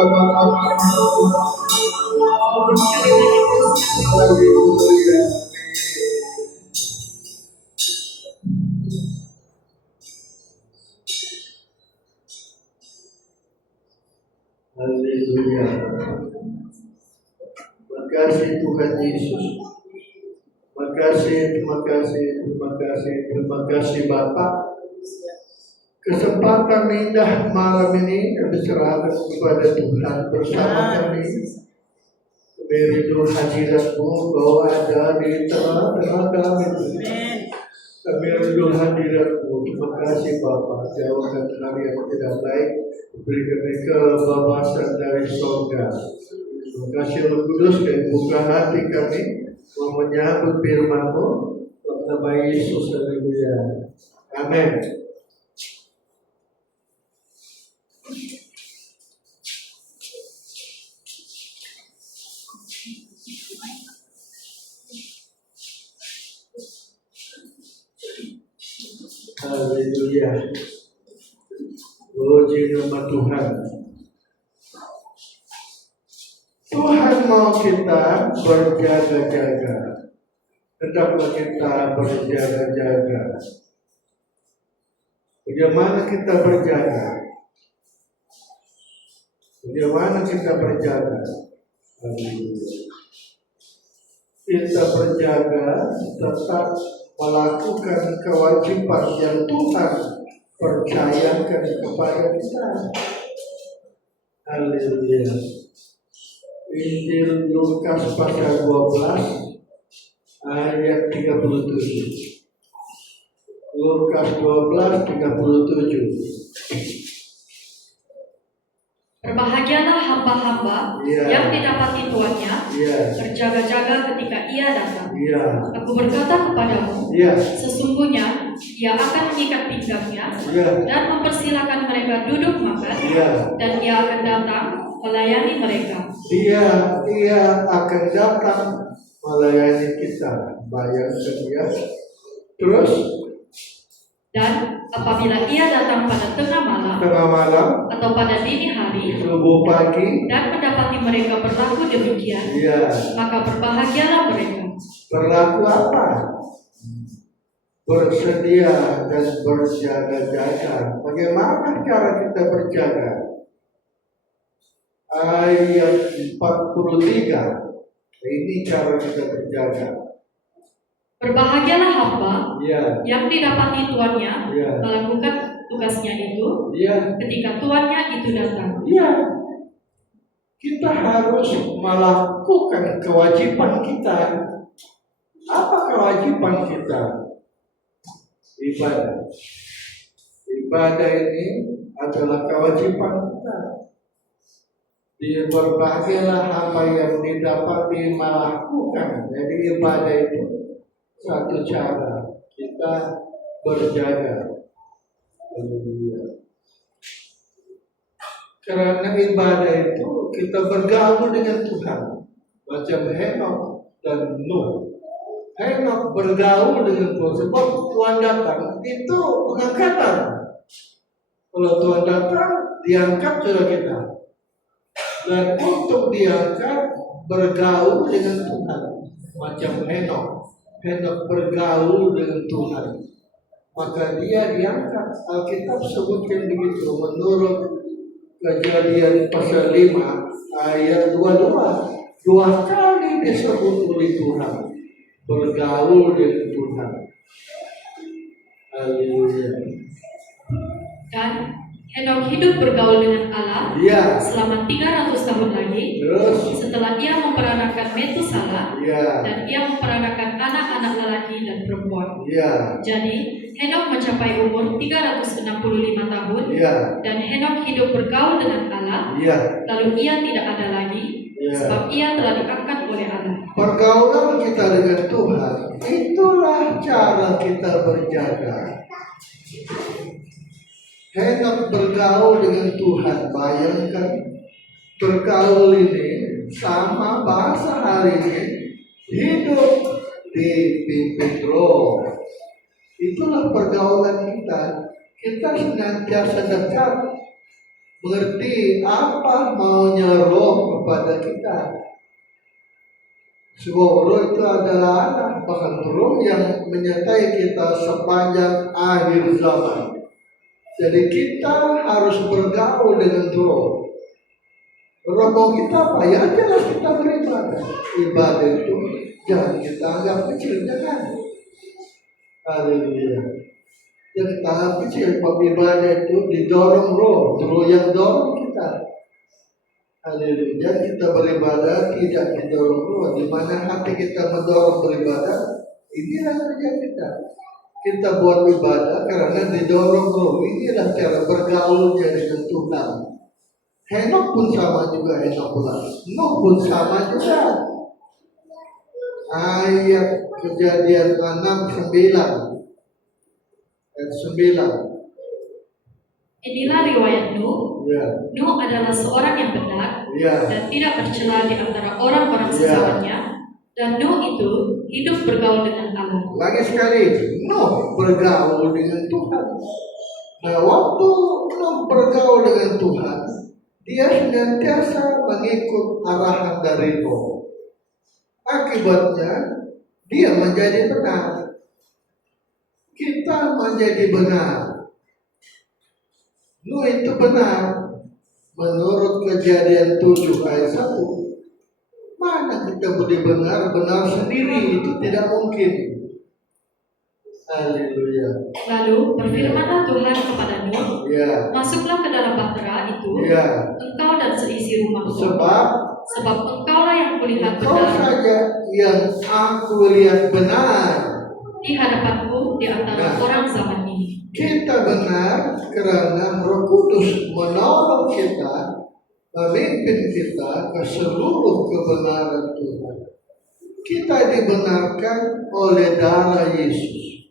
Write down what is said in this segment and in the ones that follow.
Haleluya. Terima kasih Tuhan Yesus. Terima kasih Bapak. Kesempatan indah malam ini kami serahkan kepada Tuhan bersama kami. Merindu hadirat-Mu bahwa ada di tengah-tengah kami. Kami rindu hadirat-Mu. Terima kasih Bapak. Jauhkan kami yang tidak baik. Beri kami kebebasan dari surga. Terima kasih Roh Kudus dan buka hati kami mau menyambut firman-Mu. Dalam nama Yesus. Haleluya. Amin. Haleluya. Puji nama Tuhan. Tuhan mau kita berjaga-jaga. Hendaklah kita berjaga-jaga. Bagaimana kita berjaga? Haleluya. Kita berjaga tetap melakukan kewajiban yang Tuhan percayakan kepada kita. Haleluya. Injil Lukas pasal 12 ayat 37. Lukas 12:37. Berbahagialah hamba-hamba yang didapati tuannya berjaga-jaga ketika ia datang. Aku berkata kepadamu, sesungguhnya ia akan mengikat pinggangnya dan mempersilakan mereka duduk makan, dan ia akan datang melayani mereka. Dia akan datang melayani kita. Bayangkan ya. Terus? Dan apabila ia datang pada tengah malam atau pada dini hari, subuh pagi, dan mendapati mereka berlaku demikian, maka berbahagialah mereka. Berlaku apa? Bersedia dan berjaga-jaga. Bagaimana cara kita berjaga? Ayat 43. Ini cara kita berjaga. Berbahagialah hamba yang didapati tuannya melakukan tugasnya itu ketika tuannya itu datang. Kita harus melakukan kewajiban kita. Apa kewajiban kita? Ibadah. Ibadah ini adalah kewajiban kita. Berbahagialah hamba yang didapati melakukan. Jadi ibadah itu satu cara kita berjaga. Karena ibadah itu kita bergaul dengan Tuhan. Macam Henok dan Nuh. Henok bergaul dengan Tuhan. Sebab Tuhan datang itu pengangkatan. Kalau Tuhan datang, diangkat sudah kita. Dan untuk diangkat bergaul dengan Tuhan. Macam Henok. Henok bergaul dengan Tuhan, maka dia diangkat. Alkitab sebutkan begitu menurut Kejadian pasal 5 ayat 22. 2 kali disebut oleh Tuhan bergaul dengan Tuhan. Haleluya. Dan Henok hidup bergaul dengan Allah selama 300 tahun lagi. Setelah ia memperanakan Metusala, dan ia memperanakan anak-anak lelaki dan perempuan. Jadi Henok mencapai umur 365 tahun, dan Henok hidup bergaul dengan Allah. Lalu ia tidak ada lagi, sebab ia telah diangkat oleh Allah. Pergaulan kita dengan Tuhan, itulah cara kita berjaga. Henok bergaul dengan Tuhan. Bayangkan, bergaul ini sama bahasa hari ini, hidup di pimpin roh. Itulah pergaulan kita. Kita senantiasa dekat mengerti apa maunya Roh kepada kita. Sebuah Roh itu adalah anak, bahkan Roh yang menyertai kita sepanjang akhir zaman. Jadi kita harus bergaul dengan Roh. Roh mau kita apa? Ya jelas kita beribadah. Ibadah itu jangan kita anggap kecil, jangan. Haleluya. Yang kita anggap kecil, ibadah itu didorong Roh yang dorong kita. Haleluya, kita beribadah tidak didorong Roh. Di mana hati kita mendorong beribadah, inilah kerja kita. Kita buat ibadah karena didorong Roh. Inilah cara bergaulnya dengan Tuhan. Henok pun sama juga, Nuh pun sama juga. Ayat Kejadian 6:9 ayat 9. Inilah riwayat Nuh. Ya. Nuh adalah seorang yang benar dan tidak tercela di antara orang-orang sesamanya. Dan Nuh itu hidup bergaul dengan Allah. Lagi sekali, Nuh bergaul dengan Tuhan. Nah, waktu Nuh bergaul dengan Tuhan, dia senantiasa mengikut arahan dari Roh. Akibatnya, dia menjadi benar. Kita menjadi benar. Nuh itu benar menurut Kejadian 7 ayat 1. Mana kita boleh benar sendiri, itu tidak mungkin. Haleluya. Lalu berfirmanlah Tuhan kepada Nuh, masuklah ke dalam bahtera itu, engkau dan seisi rumahmu. Sebab engkaulah yang kulihat benar. Engkau saja yang aku lihat benar di hadapanku di antara orang zaman ini. Kita benar karena Roh Kudus menolong kita, memimpin kita ke seluruh kebenaran Tuhan. Kita dibenarkan oleh darah Yesus.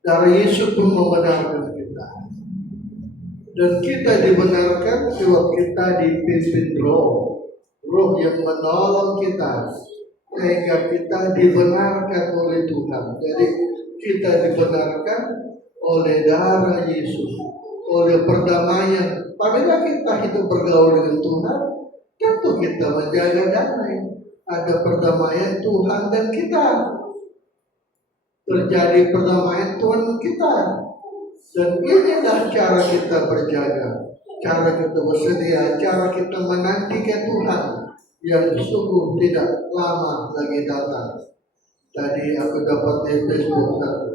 Darah Yesus pun membenarkan kita. Dan kita dibenarkan sebab kita dipimpin Roh. Roh yang menolong kita sehingga kita dibenarkan oleh Tuhan. Jadi kita dibenarkan oleh darah Yesus, oleh perdamaian. Apabila kita hidup bergaul dengan Tuhan, tentu kita menjaga damai. Ada perdamaian Tuhan dan kita. Terjadi perdamaian Tuhan kita. Dan inilah cara kita berjaga, cara kita bersedia, cara kita menantikan Tuhan yang sungguh tidak lama lagi datang. Tadi aku dapat di Facebook satu.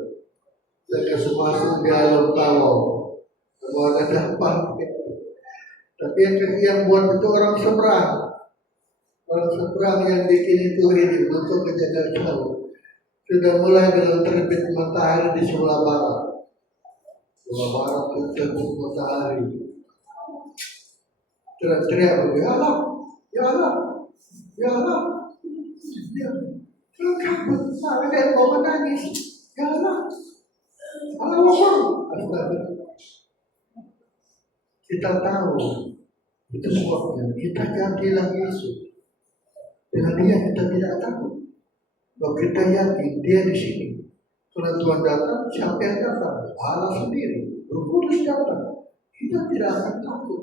Saya kasih masuk di alam tawau. Kalau ada dampak. Tapi yang buat itu orang seberang. Orang seberang yang bikin itu ini untuk menjaga jauh. Sudah mulai dengan terbit matahari di sebelah barat. Sebelah barat itu terbit matahari. Teriak-teriak, ya Allah, ya Allah, ya Allah. Ya, kabut, ada yang mau menangis. Ya Allah. Kita tahu itu sebabnya kita jadilah Yesus. Dengan Dia kita tidak takut. Kalau kita yakin Dia di sini. Kalau Tuhan datang, siapa yang datang? Allah sendiri. Roh Kudus datang. Kita tidak akan takut.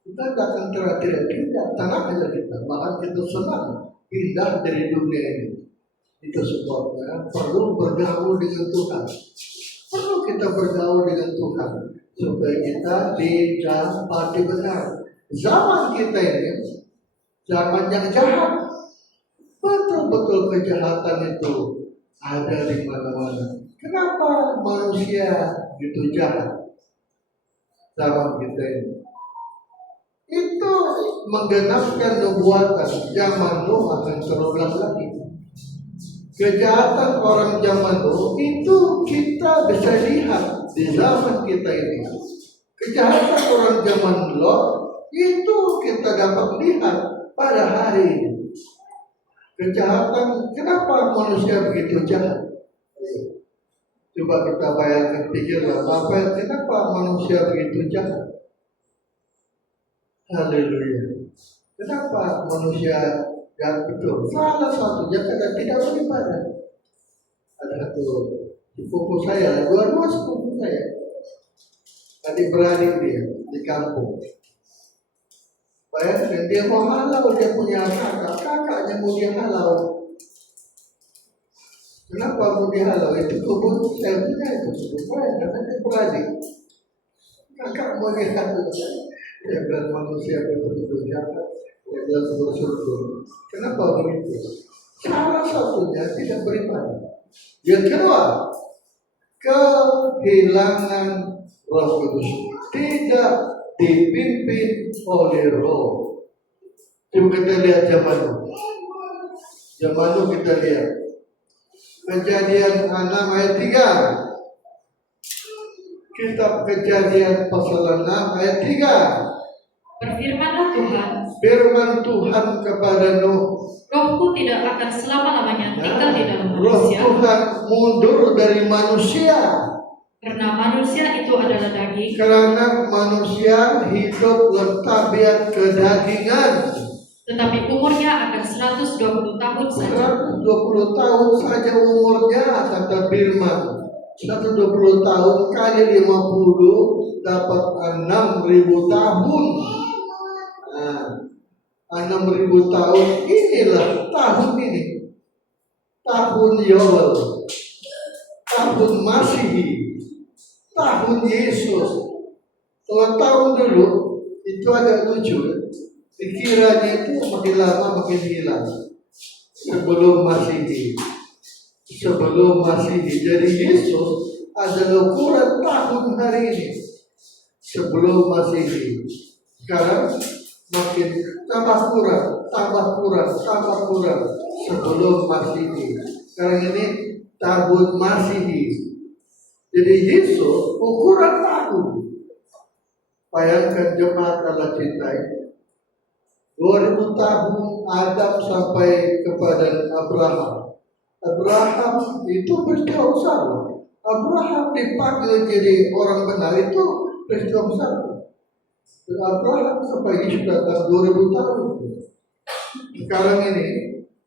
Kita tidak akan tidak tenang aja kita. Bahkan kita senang pindah dari dunia ini. Itu sebabnya perlu bergaul dengan Tuhan. Perlu kita bergaul dengan Tuhan supaya kita didapati benar. Zaman kita ini zaman yang jahat. Betul-betul kejahatan itu ada di mana-mana. Kenapa manusia itu jahat? Zaman kita ini itu menggenapkan nubuatan zaman Nuh akan terulang lagi. Kejahatan orang zaman dulu itu kita bisa lihat di zaman kita ini. Kejahatan orang zaman dulu itu kita dapat lihat pada hari ini. Kejahatan, kenapa manusia begitu jahat? Coba kita bayangkan, pikirlah, kenapa manusia begitu jahat? Haleluya. Kenapa manusia jahat betul? Salah satunya karena tidak beribadah. Ada satu sepupu saya, dua-dua sepupu saya. adik-beradik dia di kampung. Bayangkan dia mau halau, dia punya kakaknya mau dia halau. Kenapa mau dihalau? Itu kebun saya punya itu kebun saya, karena dia beradik. Kakak mau dihalau. Dia bilang manusia betul-betul jahat. Dia bilang surga. Kenapa begitu? Salah satunya tidak beribadah. Yang kedua, kehilangan Roh Kudus, tidak dipimpin oleh Roh. Coba kita lihat zaman dulu. Zaman dulu kita lihat Kejadian 6 ayat 3. Kitab Kejadian pasal 6 ayat 3. Berfirmanlah Tuhan, Firman Tuhan kepada Nuh, Rohku tidak akan selama-lamanya tinggal di dalam Roh manusia, Tuhan mundur dari manusia. karena manusia itu adalah daging. Karena manusia hidup tabiat kedagingan. Tetapi umurnya akan 120 tahun saja. 120 tahun saja umurnya, kata Firman. 120 tahun kali 50 dapat 6.000 tahun. Nah, 6.000 tahun inilah tahun ini. Tahun Yobel. Tahun Masihi. Tahun Yesus. Kalau tahun dulu itu agak lucu. Pikirannya itu makin lama makin hilang. Sebelum Masihi. Jadi Yesus adalah ukuran tahun hari ini. Sebelum Masihi. Sekarang makin tambah kurang. Sebelum Masihi. Sekarang ini tahun Masihi. Jadi Yesus ukuran tahun. Bayangkan jemaat Allah cintai. 2000 tahun Adam sampai kepada Abraham. Abraham itu peristiwa besar. Abraham dipanggil jadi orang benar itu peristiwa besar. Abraham sampai Yesus datang 2000 tahun. Sekarang ini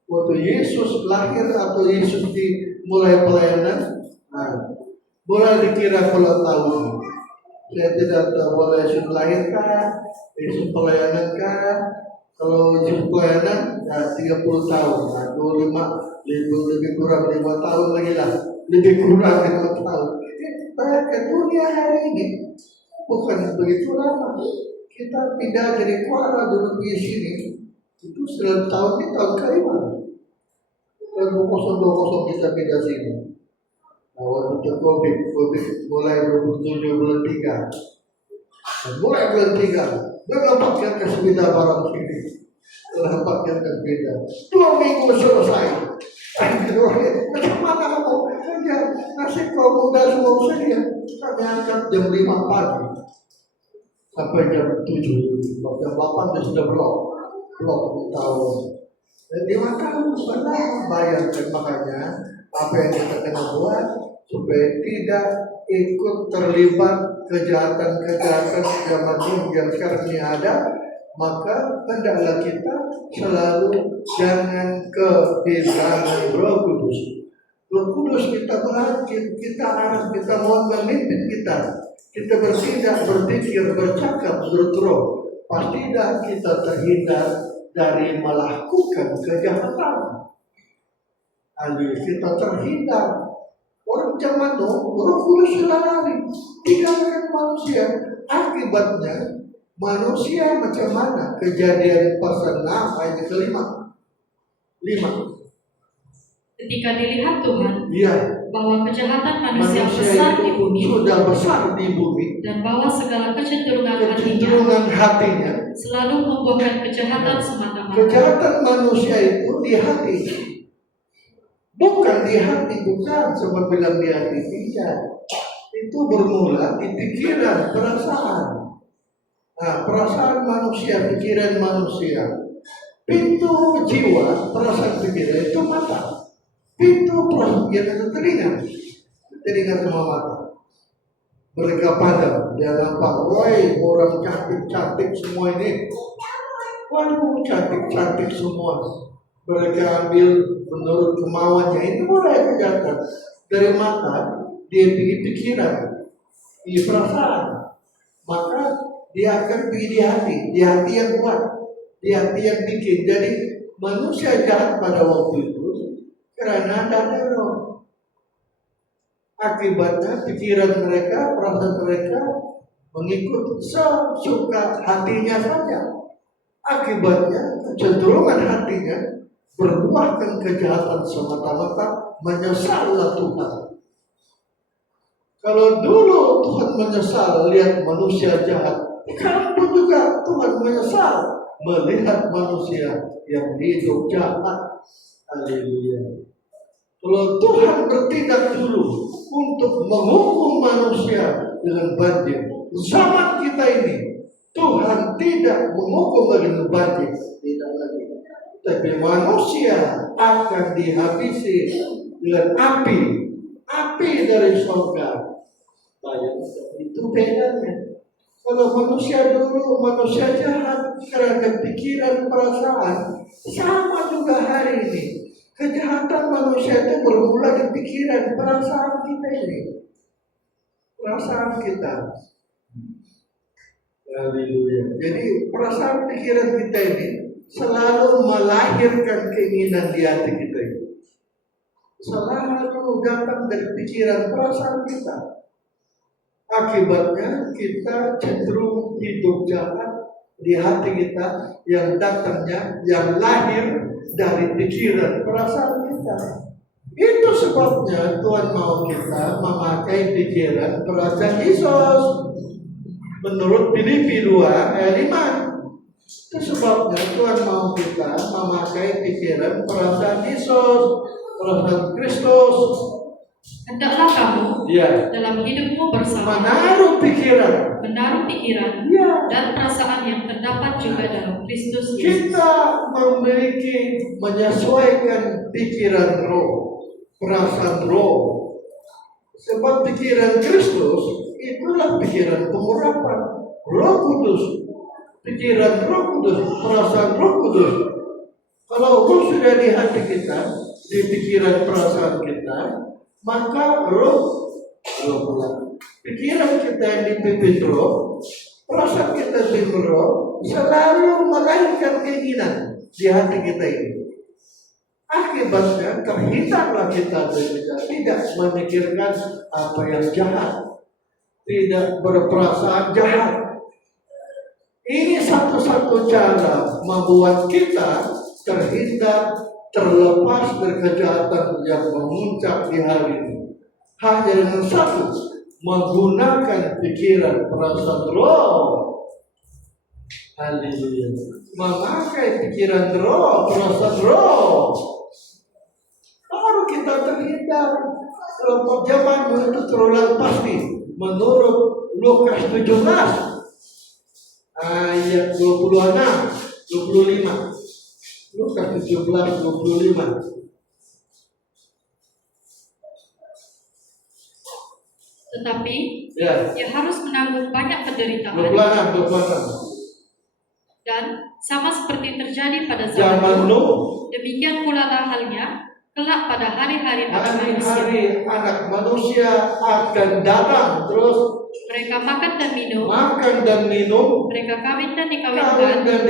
waktu Yesus lahir atau Yesus dimulai pelayanan, boleh dikira puluh tahun. Saya tidak tahu boleh Yesus lahirkah, Yesus pelayanan kah. Kalau Yesus pelayanan 30 tahun, 25 lebih kurang 5 tahun lagi lah, lebih kurang 5 tahun. Bahkan dunia hari ini bukan begitu lama. Kita pindah dari Kuala dulu di sini, itu 9 tahun ini tahun kelima. Tahun 2020 kita pindah sini. Nah, waktu COVID mulai 27 bulan 3. Mulai bulan 3. Menampakkan ke sepeda barang sini. Menampakkan ke sepeda. 2 minggu selesai. Macam mana kamu? Nasib kau muda semua sedia. Kami angkat jam 5 pagi. Sampai jam 7. Jam 8 sudah blok di tahun. Dan dimakan benar. Bayangkan makanya apa yang kita kena buat supaya tidak ikut terlibat kejahatan zaman yang sekarang ini ada, maka hendaklah kita selalu jangan kehilangan Roh Kudus. Roh Kudus kita bangkit, kita arah, kita mohon memimpin kita. Kita bertindak, berpikir, bercakap menurut Roh. Pastilah kita terhindar dari melakukan kejahatan. Kita terhindar. Orang zaman itu Roh Kudus lari, tinggalkan manusia. Akibatnya manusia macam mana? Kejadian pasal 6 ayat ke-5. Ketika dilihat Tuhan, bahwa kejahatan manusia besar di bumi, sudah besar di bumi, dan bahwa segala kecenderungan hatinya selalu membuahkan kejahatan semata-mata. Kejahatan manusia itu di hati. Bukan di hati, bukan sebab bilang di hati, tidak. Itu bermula di pikiran, perasaan. Nah, perasaan manusia, pikiran manusia. Pintu jiwa, perasaan pikiran itu mata. Pintu perasaan itu telinga semua mata. Mereka padam, dia nampak, woi orang cantik-cantik semua ini. Waduh, cantik-cantik semua. Mereka ambil menurut kemauannya. Ini mulai kejahatan dari mata, dia pikiran, di perasaan. maka dia akan pergi di hati yang kuat, di hati yang bikin. Jadi manusia jahat pada waktu itu karena tidak ada roh. Akibatnya pikiran mereka, perasaan mereka mengikut sesuka hatinya saja. Akibatnya kecenderungan hatinya berbuahkan kejahatan semata-mata, menyesallah Tuhan. Kalau dulu Tuhan menyesal lihat manusia jahat, sekarang pun juga Tuhan menyesal melihat manusia yang hidup jahat. Haleluya. Kalau Tuhan bertindak dulu untuk menghukum manusia dengan banjir, zaman kita ini Tuhan tidak menghukum dengan banjir, tidak lagi. Tapi manusia akan dihabisi dengan api dari surga. Itu bedanya. Kalau manusia dulu manusia jahat karena pikiran perasaan, sama juga hari ini. Kejahatan manusia itu bermula di pikiran perasaan kita ini. Perasaan kita. Haleluya. Jadi perasaan pikiran kita ini selalu melahirkan keinginan di hati kita ini. Selalu datang dari pikiran perasaan kita. Akibatnya kita cenderung hidup jahat di hati kita yang datangnya, yang lahir dari pikiran perasaan kita. Itu sebabnya Tuhan mau kita memakai pikiran perasaan Yesus. Menurut Filipi 2 ayat 5. Itu sebabnya Tuhan mau kita memakai pikiran perasaan Yesus, perasaan Kristus. Hendaklah kamu dalam hidupmu bersama menaruh pikiran dan perasaan yang terdapat juga dalam Kristus Yesus. Kita menyesuaikan pikiran roh, perasaan roh. Sebab pikiran Kristus itulah pikiran pengurapan Roh Kudus. Pikiran Roh Kudus, perasaan Roh Kudus. Kalau roh sudah di hati kita, di pikiran perasaan kita, maka roh pikiran kita yang dipimpin roh, perasaan kita dipimpin roh, selalu melahirkan keinginan di hati kita ini. Akibatnya terhindar kita tidak memikirkan apa yang jahat, tidak berperasaan jahat. Ini satu-satu cara membuat kita terhindar, terlepas dari kejahatan yang memuncak di hari ini. Hanya dengan satu, menggunakan pikiran perasaan roh. Haleluya. Memakai pikiran roh, perasaan roh, baru kita terhindar. Kalau zaman itu terulang pasti. Menurut Lukas 17 ayat 25. Lukas 17:25. Tetapi ia harus menanggung banyak penderitaan. 26. Dan sama seperti terjadi pada zaman Nuh, demikian pula lah halnya kelak pada hari-hari anak manusia akan datang. Terus mereka makan dan minum, mereka kawin dan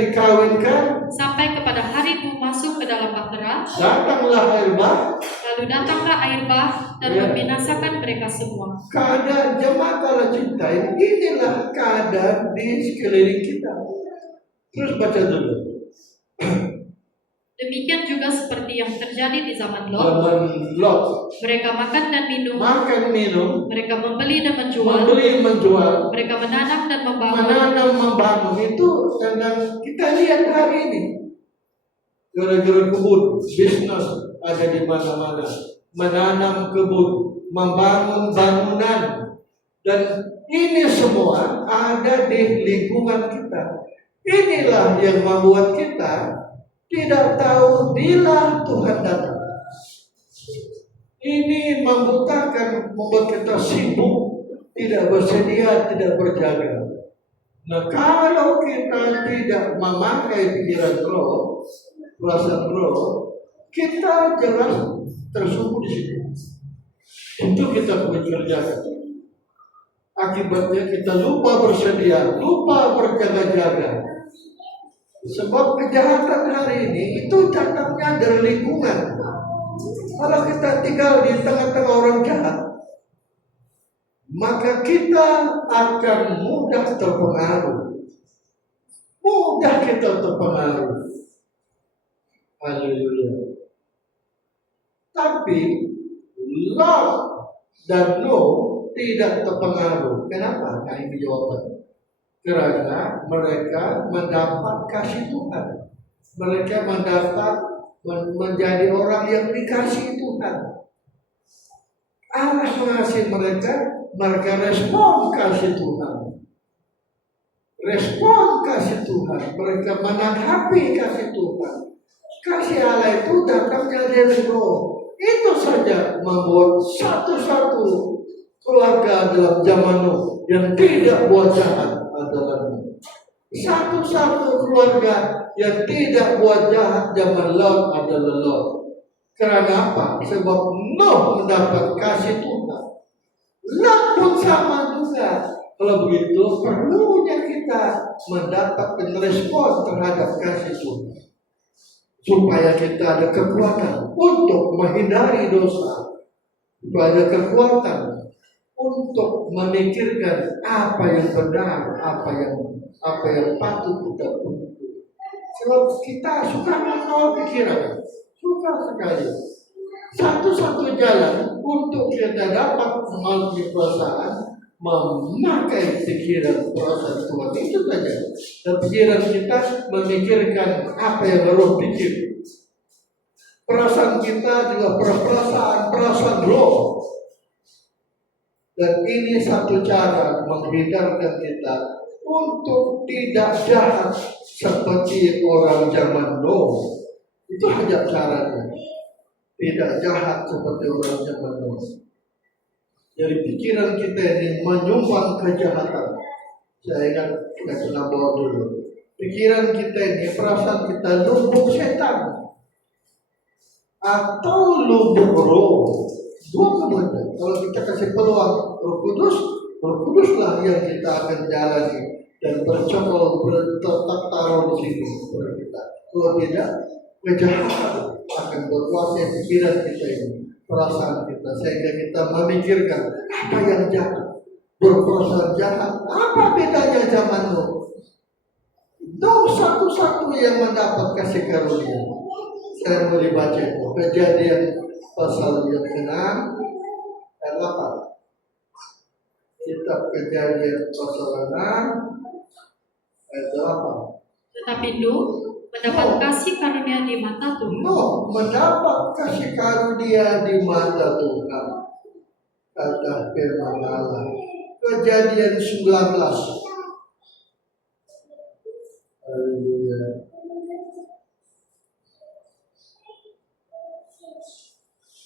dikawinkan, sampai kepada hari Nuh masuk ke dalam bahtera. Lalu datanglah air bah dan membinasakan mereka semua. Keadaan jemaat Allah cinta, inilah keadaan di sekeliling kita. Terus baca dulu. Demikian juga seperti yang terjadi di zaman Lot. Mereka makan dan minum. Mereka membeli dan menjual. Mereka menanam dan membangun. Itu dengan kita lihat hari ini. Gara-gara kebun, bisnis ada di mana-mana. Menanam kebun, membangun bangunan. Dan ini semua ada di lingkungan kita. Inilah yang membuat kita tidak tahu bila Tuhan datang. Ini membuat kita sibuk, tidak bersedia, tidak berjaga. Nah, kalau kita tidak memakai pikiran roh, perasaan roh, kita jelas tersungguh di situ. Itu kita bekerja. Akibatnya kita lupa bersedia, lupa berjaga-jaga. Sebab kejahatan hari ini itu datangnya dari lingkungan. Kalau kita tinggal di tengah-tengah orang jahat, maka kita akan mudah terpengaruh. Mudah kita terpengaruh. Haleluya. Tapi love dan no tidak terpengaruh. Kenapa? Nah, ini jawabannya. Karena mereka mendapat kasih Tuhan. Mereka menjadi orang yang dikasihi Tuhan. Allah mengasihi mereka respon kasih Tuhan. Respon kasih Tuhan. Mereka menanggapi kasih Tuhan. Kasih Allah itu datangnya dari Roh. Itu saja membuat satu-satu keluarga dalam zaman Nuh yang tidak buat jahat adalah Nuh. Satu-satu keluarga yang tidak buat jahat zaman Lot adalah Lot. Karena apa? Sebab Nuh mendapat kasih Tuhan. Lot pun sama juga. Kalau begitu perlunya kita mendapatkan respon terhadap kasih Tuhan, supaya kita ada kekuatan untuk menghindari dosa, supaya ada kekuatan untuk memikirkan apa yang benar, apa yang patut kita lakukan. Sebab kita suka menolak pikiran, suka sekali. Satu-satu jalan untuk kita dapat melalui perasaan, memakai pikiran perasaan Tuhan itu saja. Dan pikiran kita memikirkan apa yang Roh pikir. Perasaan kita juga perasaan Roh. Dan ini satu cara menghindarkan kita untuk tidak jahat seperti orang zaman Nuh. Itu hanya caranya. Tidak jahat seperti orang zaman Nuh. Jadi pikiran kita ini menyumbang kejahatan. Saya ingat kita pernah bawa dulu. Pikiran kita ini, perasaan kita lubuk setan atau lubuk roh. Dua kemudian. Kalau kita kasih peluang Roh Kuduslah yang kita akan jalani dan bercokol bertetap taruh di situ kepada kita. Kalau tidak, kejahatan akan berkuasa pikiran kita ini, perasaan kita, sehingga kita memikirkan apa yang jahat, berperasaan jahat. Apa bedanya zaman Nuh? Nuh satu-satu yang mendapat kasih karunia. Saya mau dibaca itu Kejadian pasal yang ke-6 ayat 8. Kitab Kejadian pasal 6 ayat 8. Tetapi Nuh mendapat kasih karunia di mata Tuhan. Nuh mendapat kasih karunia di mata Tuhan. Kata firman Allah. Kejadian 19. Haleluya.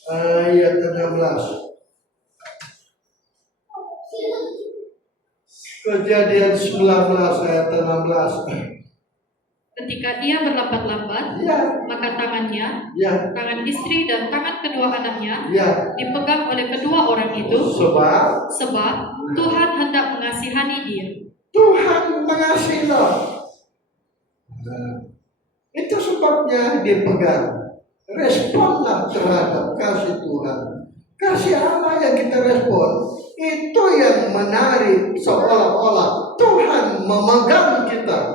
Ayat 16. Kejadian 19 ayat 16. Ketika ia berlambat-lambat, maka tangannya, tangan istri dan tangan kedua anaknya dipegang oleh kedua orang itu, sebab Tuhan hendak mengasihani dia. Tuhan mengasihi lo. Itu sebabnya dipegang. Responlah terhadap kasih Tuhan. Kasih Allah yang kita respon, itu yang menarik, seolah-olah Tuhan memegang kita.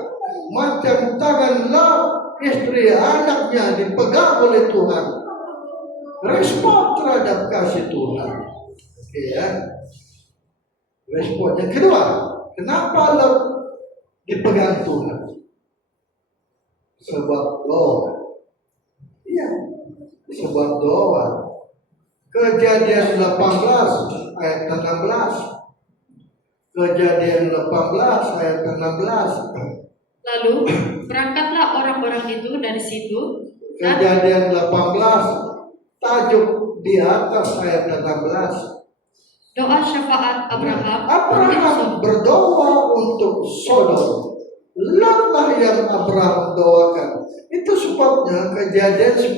Macam tangan Lot, istri anaknya dipegang oleh Tuhan. Respon terhadap kasih Tuhan. Oke ya. Respon yang kedua, kenapa Lot dipegang Tuhan? Sebab doa. Iya, sebab doa. Kejadian 18 ayat 16. Kejadian 18 ayat 16. Lalu berangkatlah orang-orang itu dari situ. Kejadian 18 tajuk di atas ayat 16. Doa syafaat Abraham. Abraham berdoa untuk Sodom. Lotlah yang Abraham doakan. Itu sebabnya Kejadian 19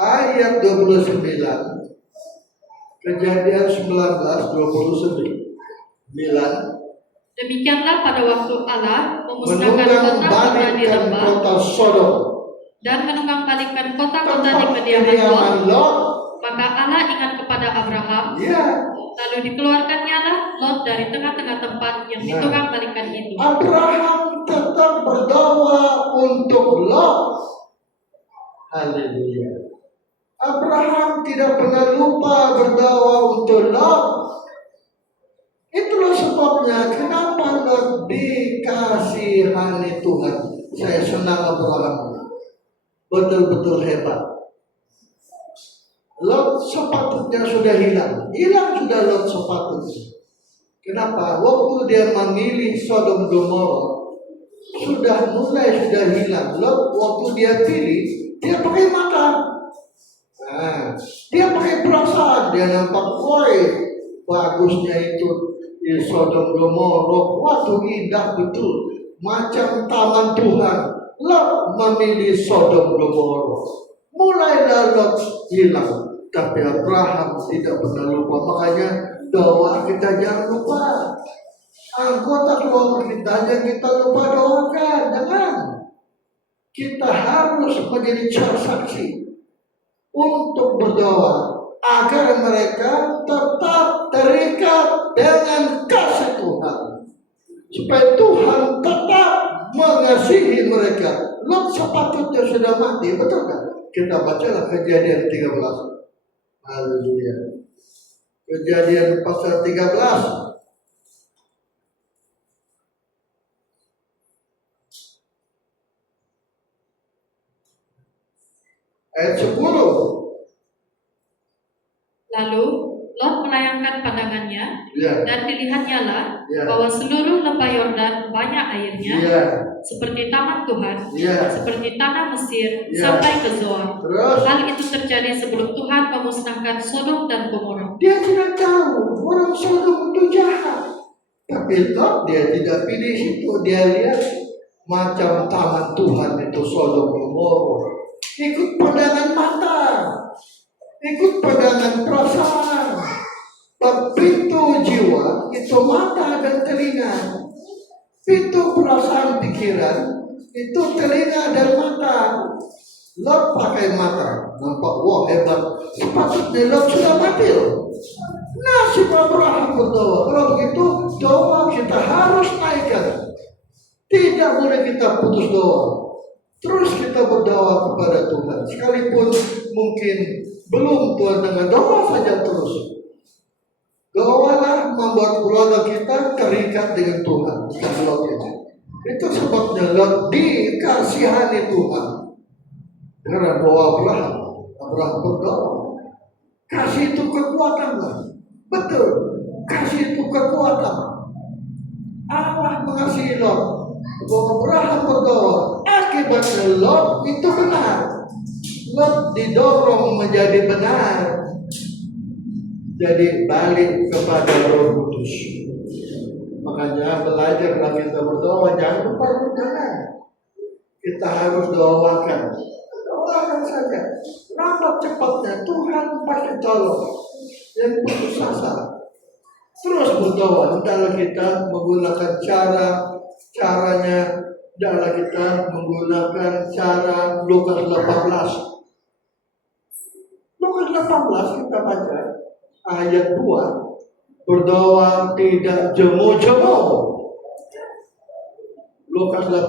ayat 29. Kejadian 19 29. Demikianlah pada waktu Allah memusnahkan kota-kota di menunggang lembah kota Sodom dan menunggang-balikkan kota-kota di tempat kediaman kediaman Lot, Lot. maka Allah ingat kepada Abraham. Lalu dikeluarkannya Lot dari tengah-tengah tempat yang ditunggang-balikan itu. Abraham tetap berdoa untuk Lot. Haleluya. Abraham tidak pernah lupa berdoa untuk Lot. Itulah sebabnya kenapa Lot dikasihani Tuhan. Saya senang Abraham. Betul-betul hebat. Lot sepatutnya sudah hilang. Hilang sudah Lot sepatutnya. Kenapa? Waktu dia memilih Sodom Gomora sudah hilang. Lot waktu dia pilih, dia pakai mata. Dia pakai perasaan. Dia nampak, bagusnya itu di Sodom Gomora. Waktu indah betul, macam taman Tuhan. Lot memilih Sodom Gomora. Mulailah Lot hilang. Tapi Abraham tidak pernah lupa. Makanya doa kita jangan lupa. Anggota keluarga kita yang kita lupa doakan. Jangan. Kita harus menjadi saksi untuk berdoa agar mereka tetap terikat dengan kasih Tuhan. Supaya Tuhan tetap mengasihi mereka. Lot sepatutnya sudah mati, betul kan? Kita bacalah Kejadian 13. Haleluya. Kejadian pasal 13. Ayat 10. Lalu Lot melayangkan pandangannya, dan dilihatnya bahwa seluruh lembah Yordan banyak airnya, seperti taman Tuhan, seperti tanah Mesir, sampai ke Zoar. Hal itu terjadi sebelum Tuhan memusnahkan Sodom dan Gomora. Dia tidak tahu orang Sodom itu jahat, tapi Lot dia tidak pilih situ. Dia lihat macam taman Tuhan itu Sodom Gomora. Ikut pandangan mata, ikut pandangan perasaan. Pintu jiwa itu mata dan telinga. Pintu perasaan pikiran itu telinga dan mata. Lot pakai mata, nampak hebat. Sepatutnya Lot sudah mati. Nasib Abraham berdoa. Kalau begitu doa kita harus naikkan. Tidak boleh kita putus doa. Terus kita berdoa kepada Tuhan. Sekalipun mungkin belum Tuhan dengar, doa saja terus. Doalah membuat keluarga kita terikat dengan Tuhan. Itu sebabnya Lot dikasihani Tuhan. Karena doa Abraham berdoa. Kasih itu kekuatan. Betul. Kasih itu kekuatan. Allah mengasihi Lot. Abraham berdoa. Akibatnya Lot itu benar. Lot didorong menjadi benar. Jadi balik kepada Roh Kudus. Makanya belajarlah kita berdoa. Jangan lupa, jangan. Kita harus doakan. Doakan saja. Lambat cepatnya Tuhan pasti tolong. Yang putus asa. Terus berdoa. Entahlah kita menggunakan caranya. Entahlah kita menggunakan cara Lukas 18. Lukas 18 kita baca. Ayat 2, berdoa tidak jemu-jemu. Lukas 18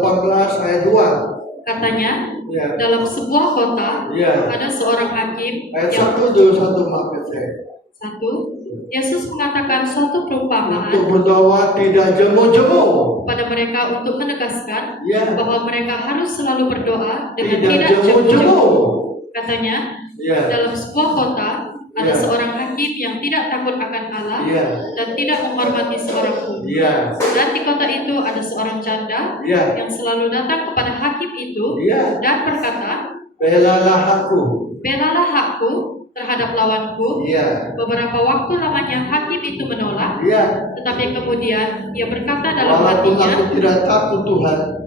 ayat 2. Katanya, dalam sebuah kota ada seorang hakim. Ayat 1 dulu, 1 maafkan saya. 1. Yesus mengatakan suatu perumpamaan untuk berdoa tidak jemu-jemu pada mereka untuk menegaskan bahwa mereka harus selalu berdoa dengan tidak jemu-jemu. Katanya, dalam sebuah kota ada seorang hakim yang tidak takut akan Allah dan tidak menghormati seorang pun. Dan di kota itu ada seorang janda yang selalu datang kepada hakim itu dan berkata, belalah hakku terhadap lawanku. Beberapa waktu lamanya hakim itu menolak, tetapi kemudian ia berkata dalam hatinya,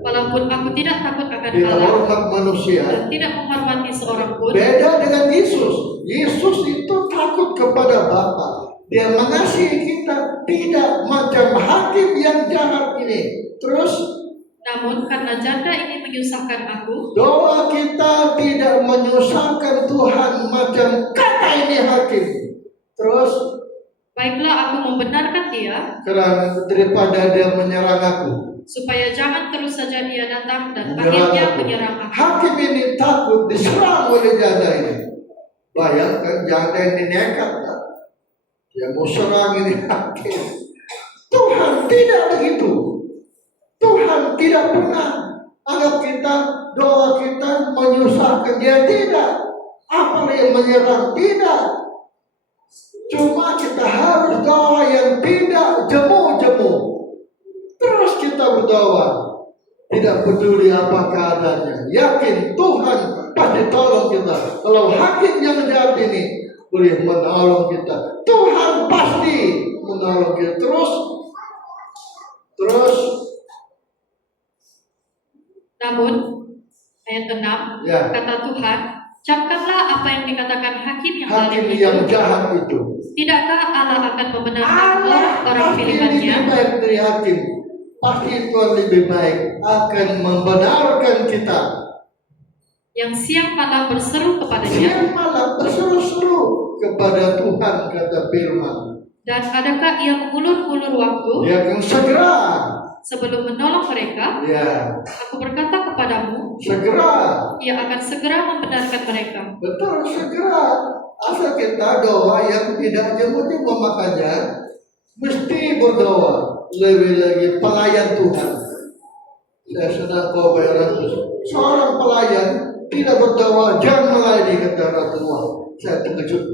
walaupun aku tidak takut akan Allah manusia dan tidak menghormati seorang pun. Beda dengan Yesus. Yesus itu takut kepada Bapa. Dia mengasihi kita, tidak macam hakim yang jahat ini. Terus, namun karena janda ini menyusahkan aku, doa kita tidak menyusahkan Tuhan macam kata ini hakim. Terus, baiklah aku membenarkan dia, karena daripada dia menyerang aku, supaya jangan terus saja dia datang dan akhirnya menyerang aku. Hakim ini takut diserang oleh janda ini. Bayangkan janda ini nekat, kan? Dia mau serang ini hakim. Tuhan tidak begitu. Tuhan tidak pernah anggap kita, doa kita menyusahkan dia, tidak. Apa yang menyerang, tidak. Cuma kita harus doa yang tidak jemu-jemu. Terus kita berdoa, tidak peduli apa keadaannya, yakin Tuhan pasti tolong kita. Kalau hakim yang jahat ini boleh menolong kita, Tuhan pasti menolong kita. Terus namun ayat 6 kata Tuhan, camkanlah apa yang dikatakan hakim yang jahat itu. Tidakkah Allah akan membenarkan orang pilihannya? Lebih baik dari hakim. Pasti Tuhan lebih baik akan membenarkan kita. Yang siang malam berseru kepadanya. Siang malam berseru-seru kepada Tuhan, kata firman. Dan adakah ia mengulur-ulur waktu? Dia akan segera. Sebelum menolong mereka, aku berkata kepadamu, segera. Ia akan segera membenarkan mereka. Betul, segera. Asal kita doa yang tidak jemu-jemu, makanya mesti berdoa. Lebih-lebih pelayan Tuhan. Saya sedang bawa Ratus. Seorang pelayan tidak berdoa, jangan melayani, kata Rasulullah. Saya terkejut.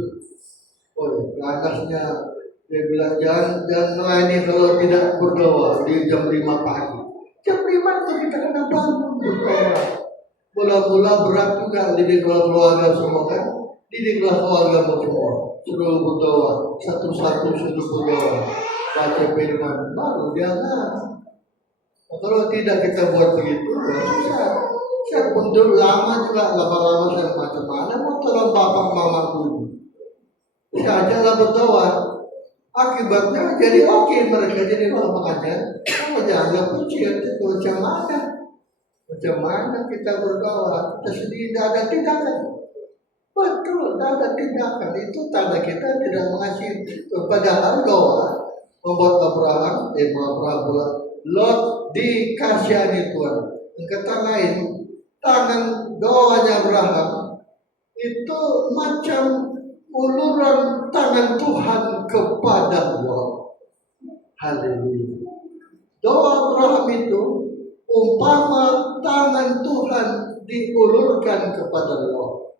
Oh, lantasnya dia bilang jangan melayani kalau tidak berdoa di jam 5 pagi. Jam 5 itu kita kena bangun berdoa. Bola-bola berat juga didik keluarga semua kan. Didiklah keluarga semua. Suruh berdoa, satu-satu suruh berdoa. Baca firman, baru jangan. Nah, kalau tidak kita buat begitu, susah. Saya pun dulu lama juga, lama-lama saya macam mana mau tolong bapak mama dulu. Saya ajalah berdoa. Akibatnya jadi oke, mereka jadi orang mengajar. Kamu jangan puji, itu macam mana? Macam mana kita berdoa? Kita sendiri tidak ada tindakan. Betul, tidak ada tindakan. Itu tanda kita tidak mengasihi. Padahal doa membuat Abraham Lot dikasihani Tuhan. Yang kata lain, tangan doanya Abraham itu macam uluran tangan Tuhan kepada Lot. Haleluya. Doa Abraham itu umpama tangan Tuhan diulurkan kepada Lot.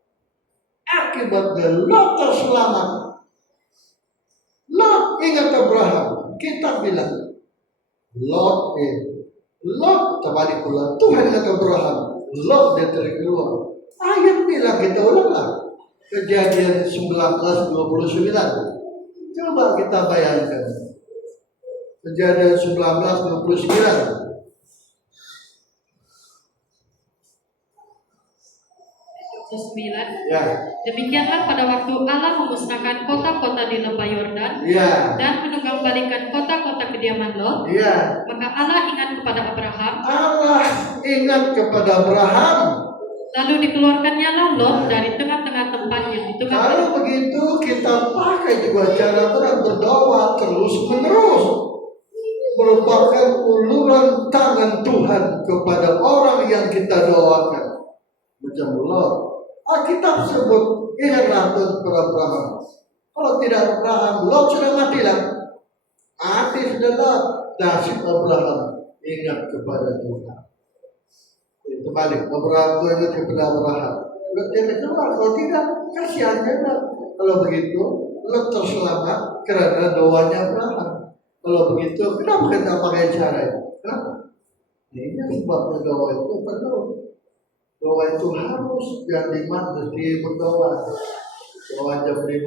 Akibatnya Lot terselamat. Lot ingat Abraham. Kita bilang Lot terbalik pula. Tuhan kata Abraham, Lot dia keluar. Ayat bilang kita ulanglah. Kejadian 19:29. Coba kita bayangkan. Kejadian 19:29. Demikianlah pada waktu Allah memusnahkan kota-kota di lembah Yordan dan menunggang-balikan kota-kota kediaman Lot, maka Allah ingat kepada Abraham. Lalu dikeluarkannya Lot dari tengah-tengah tempat yang itu. Kalau begitu kita pakai juga cara berdoa terus-menerus, merupakan uluran tangan Tuhan kepada orang yang kita doakan. Macam Lot. Alkitab sebut ingatlah kepada Abraham. Kalau tidak Abraham, Lot sudah matilah. Mati sudah nasib Abraham. Ingat kepada Tuhan. Itu balik. Abraham itu ingat kepada Abraham. Lot tidak keluar. Kalau tidak, kasihannya lah. Kalau begitu, Lot terselamat karena doanya Abraham. Kalau begitu, kenapa kita pakai cara itu? Kenapa? Ini sebabnya doa itu perlu. Doa itu harus jam 5 mesti berdoa. Doa jam 5.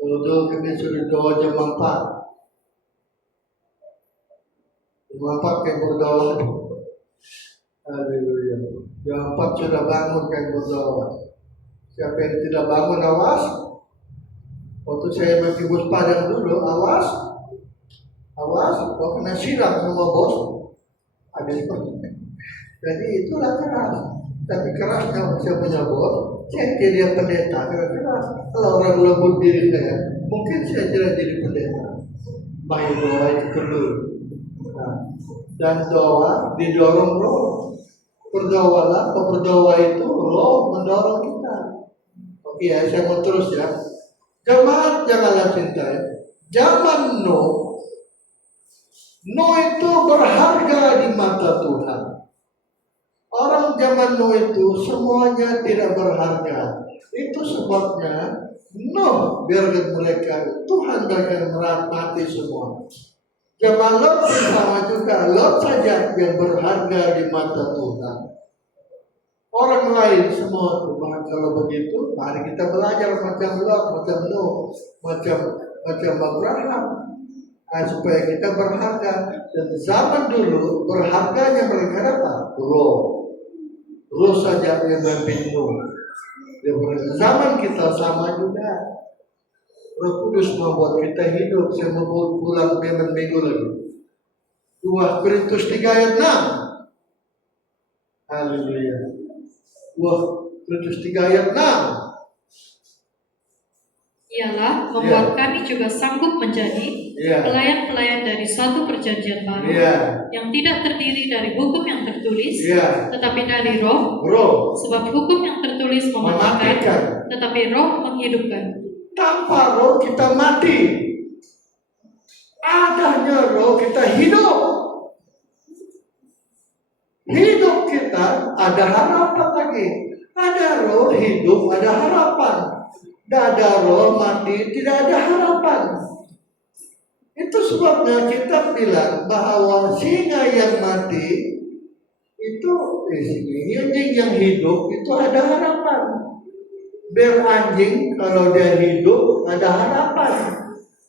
Kalau kami sudah doa jam 4. Jam 4 kan berdoa. Haleluya. Jam 4 sudah bangun kan berdoa. Siapa yang tidak bangun awas? Waktu saya masih bos Padang dulu, awas, kalau kena siram sama bos, habis pergi. Jadi itulah keras. Tapi kerasnya saya punya bos, saya jadi pendeta keras. Kalau orang lembut diri saya, mungkin saya tidak jadi pendeta. Baik doa itu perlu. Nah, dan doa didorong roh. Berdoalah, berdoa itu roh mendorong kita. Oke ya, saya mau terus ya. Jemaat janganlah cintai. Zaman Nuh itu berharga di mata Tuhan. Orang zaman Nuh itu semuanya tidak berharga. Itu sebabnya Nuh biarkan mereka, Tuhan berikan mati semua. Zaman Lot sama juga, Lot saja yang berharga di mata Tuhan. Orang lain semua Tuhan. Kalau begitu, mari kita belajar macam Lot, macam Nuh, macam Abraham, supaya kita berharga. Dan zaman dulu berharganya mereka apa? Roh saja yang memimpin Nuh. Zaman kita sama juga. Roh Kudus membuat kita hidup. Saya mau pulang minggu lagi. 2 Korintus 3 ayat 6. Haleluya. 2 Korintus 3 ayat 6. Ialah membuat kami juga sanggup menjadi pelayan-pelayan dari suatu perjanjian baru yang tidak terdiri dari hukum yang tertulis, tetapi dari roh. Sebab hukum yang tertulis mematikan, tetapi roh menghidupkan. Tanpa roh kita mati. Adanya roh kita hidup. Hidup kita ada harapan lagi. Ada roh hidup, ada harapan. Tidak ada roh mati, tidak ada harapan. Itu sebabnya kita bilang bahwa singa yang mati itu anjing yang hidup itu ada harapan. Biar anjing kalau dia hidup ada harapan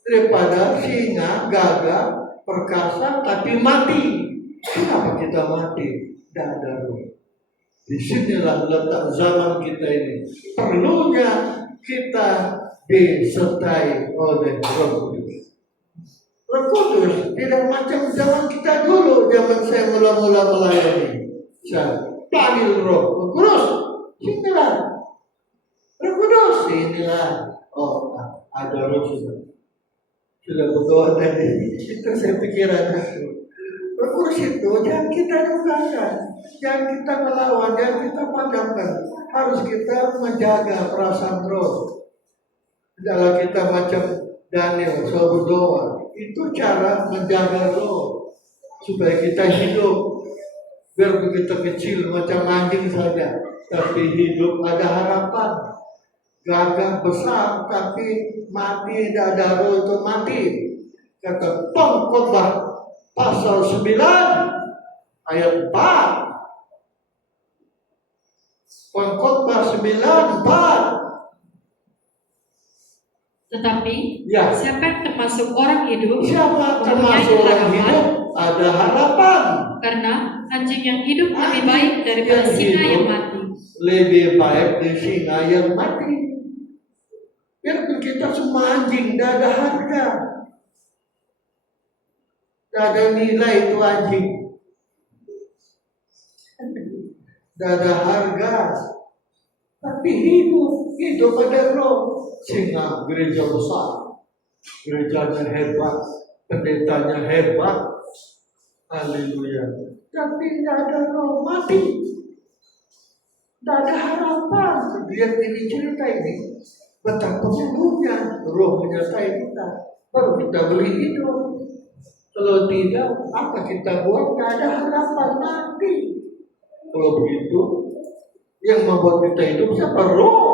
daripada singa gagah perkasa tapi mati. Kenapa kita mati? Tidak ada roh. Disinilah letak zaman kita ini. Perlunya kita disertai oleh Roh Kudus. Roh Kudus tidak macam zaman kita dulu, zaman saya mula-mula melayani. Saya panggil Roh Kudus, sinilah. Roh Kudus, inilah. Oh, ada Roh sudah berdoa tadi. Itu saya pikiran itu. Roh Kudus itu jangan kita dugakan, jangan kita melawan, jangan kita padamkan. Harus kita menjaga perasaan roh. Tidaklah kita macam Daniel selalu berdoa. Itu cara menjaga roh supaya kita hidup. Biar begitu kecil macam anjing saja, tapi hidup ada harapan. Gagah besar tapi mati, tidak ada roh itu mati. Kata Pengkhotbah pasal 9 ayat 4. Pengkhotbah 9:4. Tetapi siapa yang termasuk orang hidup, siapa termasuk orang hidup ada harapan. Karena anjing yang hidup lebih baik daripada singa yang mati. Lebih baik dari singa yang mati. Biar kita semua anjing, tidak ada harga, tidak ada nilai itu anjing. Tidak ada harga, tapi hidup pada roh. Sehingga gereja besar, gerejanya hebat, pendetanya hebat, haleluya. Tapi tidak ada roh, mati, tidak ada harapan. Lihat ini cerita ini, betapa perlunya roh menyertai kita, baru kita boleh hidup. Kalau tidak, apa kita buat? Tidak ada harapan, mati. Kalau begitu, yang membuat kita hidup siapa? Roh.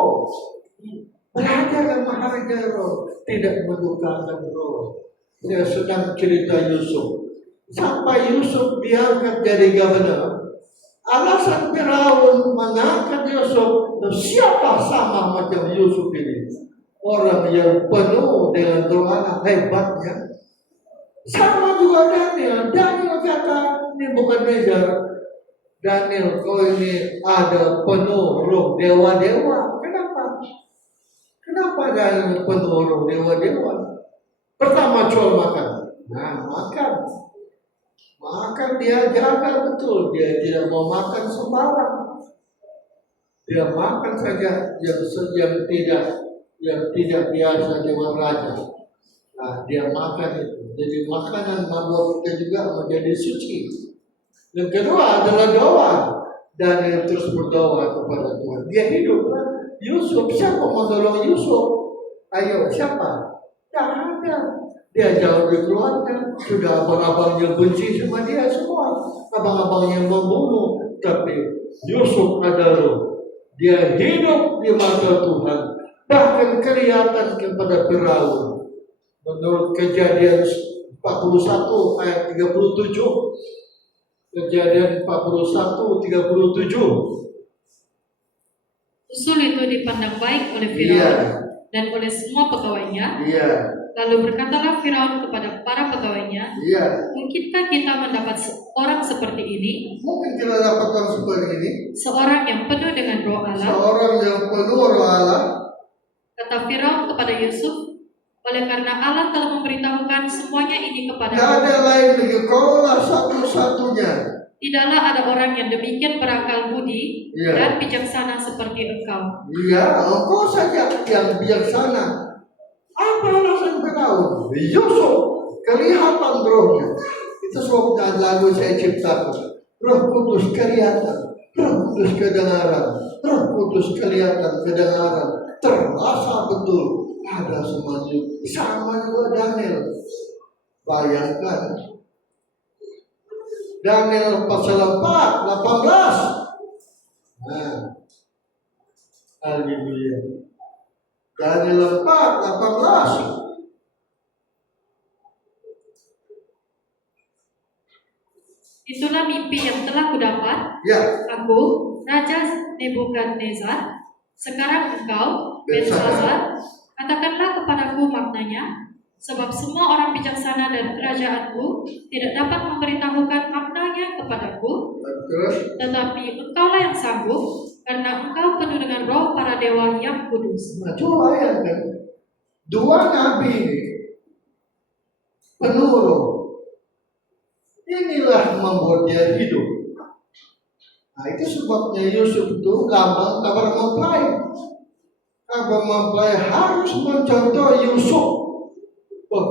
Belajar menghargai roh, tidak mendukakan roh. Saya sedang cerita Yusuf. Sampai Yusuf diangkat jadi gubernur. Alasan Firaun mengangkat Yusuf, siapa sama macam Yusuf ini? Orang yang penuh dengan doa hebatnya. Sama juga Daniel. Daniel kata, ini bukan meja. Daniel, kau ini ada penuh roh dewa-dewa. Kenapa Apa Daniel penurut dewa-dewa? Pertama jual makan. Nah, makan dia jaga betul. Dia tidak mau makan sembarang. Dia makan saja yang tidak biasa dengan raja. Nah, dia makan itu. Jadi makanan membuat kita juga menjadi suci. Yang kedua adalah doa. Dan terus berdoa kepada Tuhan. Dia hidup. Yusuf, siapa mau tolong Yusuf? Ayo, siapa? Tak ada. Dia jauh dari keluarga. Sudah abang-abangnya benci sama dia semua. Abang-abangnya membunuh. Tapi Yusuf ada roh. Dia hidup di mata Tuhan. Bahkan kelihatan kepada Firaun. Menurut Kejadian 41 ayat 37. Kejadian 41:37. Usul itu dipandang baik oleh Firaun dan oleh semua pegawainya. Lalu berkatalah Firaun kepada para pegawainya, mungkinkah kita mendapat orang seperti ini? Mungkin kita dapat orang seperti ini. Seorang yang penuh dengan roh Allah. Seorang yang penuh roh Allah. Kata Firaun kepada Yusuf, oleh karena Allah telah memberitahukan semuanya ini kepada Tidak ada lain lagi, kaulah satu-satunya. Tidaklah ada orang yang demikian berakal budi dan bijaksana seperti engkau. Engkau saja yang bijaksana. Apa alasan Firaun? Yusuf kelihatan rohnya. Itu sebabnya lagu saya ciptakan. Roh Kudus kelihatan, Roh Kudus kedengaran, Roh Kudus kelihatan kedengaran. Terasa betul ada semuanya. Sama juga Daniel. Bayangkan Daniel pasal 4:18. Nah, haleluya. Daniel 4:18. Itulah mimpi yang telah kudapat. Aku, Raja Nebukadnezar. Sekarang engkau, Belshazzar, katakanlah kepadaku maknanya. Sebab semua orang bijaksana dari kerajaanku tidak dapat memberitahukan maknanya kepadaku. Tetapi engkaulah yang sanggup, karena engkau penuh dengan roh para dewa yang kudus. Nah, coba ya kan. Dua nabi penuh roh. Inilah membuat dia hidup. Nah, itu sebabnya Yusuf itu lambang kabar mempelai. Kabar mempelai harus mencontoh Yusuf.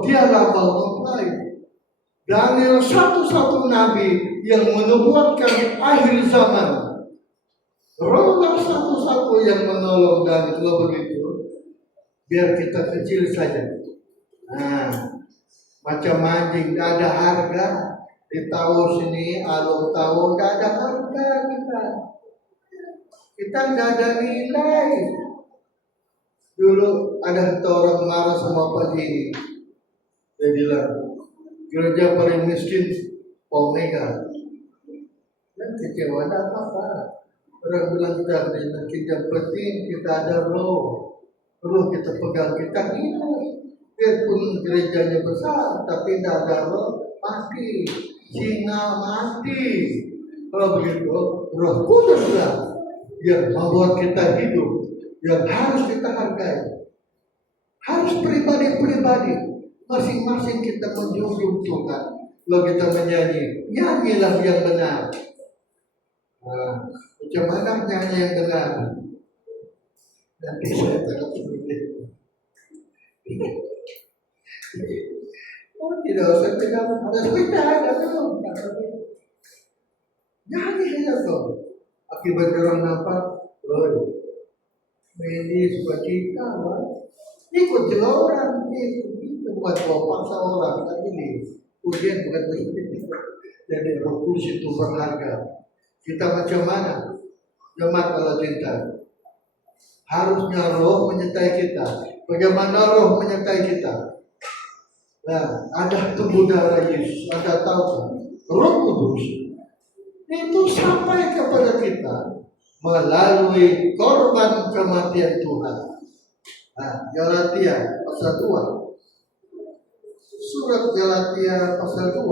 Dia lambang mempelai. Daniel satu-satu nabi yang menubuatkan akhir zaman. Rohlah satu-satu yang menolong Daniel. Kalau begitu, biar kita kecil saja. Nah, macam anjing, tidak ada harga. Di tahun sini, alur tahun, tidak ada harga kita. Kita tidak ada nilai. Dulu ada orang marah sama Pak Jini. Dia bilang, gereja paling miskin Omega. Dan kecewa apa? Orang bilang kita yang penting kita ada roh. Roh kita pegang, kita nilai. Biarpun gerejanya besar, tapi tidak ada roh, mati. Singa mati. Kalau begitu, Roh Kudus lah yang membuat kita hidup, yang harus kita hargai. Harus pribadi-pribadi, masing-masing kita menjunjung Tuhan. Kalau kita menyanyi, nyanyilah yang benar. Nah, macam mana nyanyi yang benar? Nanti saya tangkap seperti itu. Oh, tidak usah pegang, ada sepeda, ada belum? Nyanyi saja kau. Akibat orang nampak, ini sukacita, ikut jelas orang, itu bukan kau paksa orang, tapi ini ujian bukan begitu. Jadi Roh Kudus itu berharga. Kita macam mana? Jemaat Allah cinta. Harusnya Roh menyertai kita. Bagaimana Roh menyertai kita? Nah, ada tubuh darah Yesus, ada tahu Roh Kudus itu sampai kepada kita melalui korban kematian Tuhan. Nah, Galatia pasal 2. Surat Galatia pasal 2.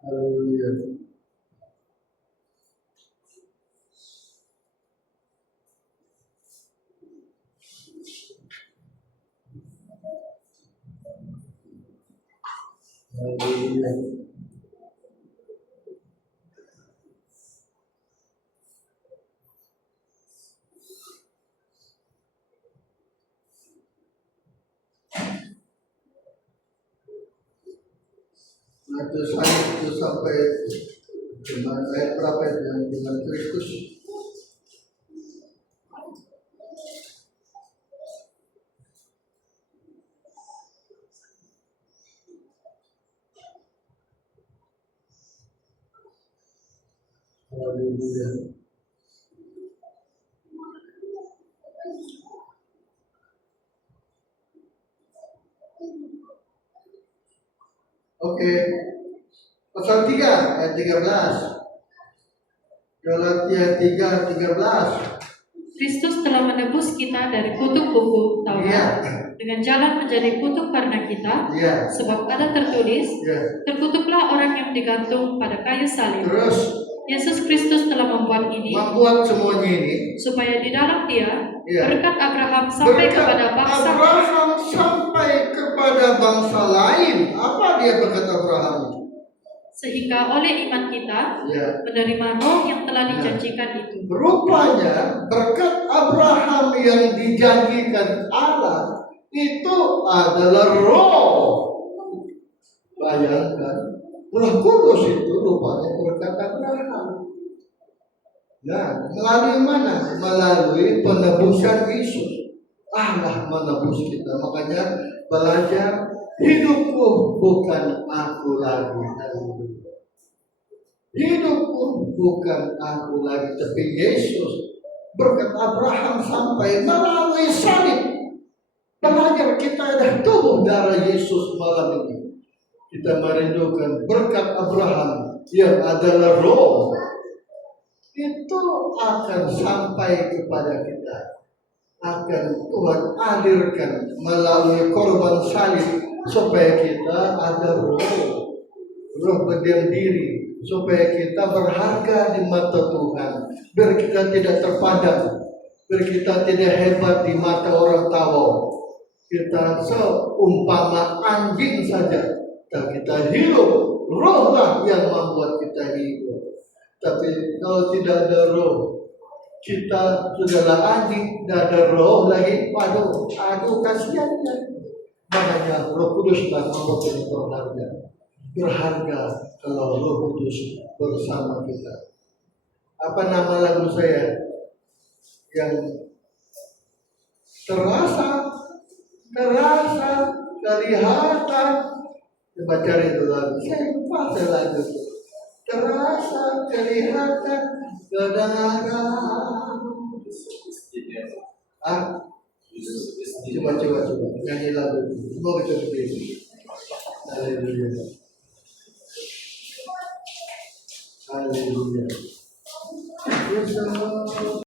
Haleluya. Haleluya. Itu saya itu sampai dengan ayat berapa itu yang dengan Kristus. Haleluya. Oke. Pasal 3 ayat 13. Galatia 3:13. Kristus telah menebus kita dari kutuk hukum Taurat dengan jalan menjadi kutuk karena kita. Sebab ada tertulis, terkutuklah orang yang digantung pada kayu salib. Terus Yesus Kristus telah membuat semuanya ini supaya di dalam Dia berkat Abraham sampai kepada bangsa. Abraham sampai kepada bangsa lain. Apa dia berkat Abraham? Sehingga oleh iman kita menerima roh yang telah dijanjikan itu. Rupanya berkat Abraham yang dijanjikan Allah itu adalah roh. Bayangkan, Roh Kudus itu rupanya berkat Abraham. Nah, melalui mana? Melalui penebusan Yesus. Allah menebus kita. Makanya belajar, hidupku bukan aku lagi. Hidupku bukan aku lagi, tapi Yesus. Berkat Abraham sampai melalui salib. Belajar kita ada tubuh darah Yesus malam ini. Kita merindukan berkat Abraham yang adalah roh. Itu akan sampai kepada kita. Akan Tuhan alirkan melalui korban salib supaya kita ada roh. Roh berdiam diri. Supaya kita berharga di mata Tuhan. Biar kita tidak terpandang. Biar kita tidak hebat di mata orang tahu. Kita seumpama anjing saja. Dan kita hidup. Rohlah yang membuat kita hidup. Tapi kalau tidak ada roh, kita sudahlah anjing, tidak ada roh lagi. Aduh kasihannya. Makanya Roh Kuduslah membuat kita berharga. Berharga kalau Roh Kudus bersama kita. Apa nama lagu saya? Yang terasa, kelihatan. Coba cari itu lagu. Saya lupa lagu itu. Terasa, kelihatan, kedengaran. Coba nyanyi lagu itu. Semoga kita berdiri. Haleluya. Haleluya.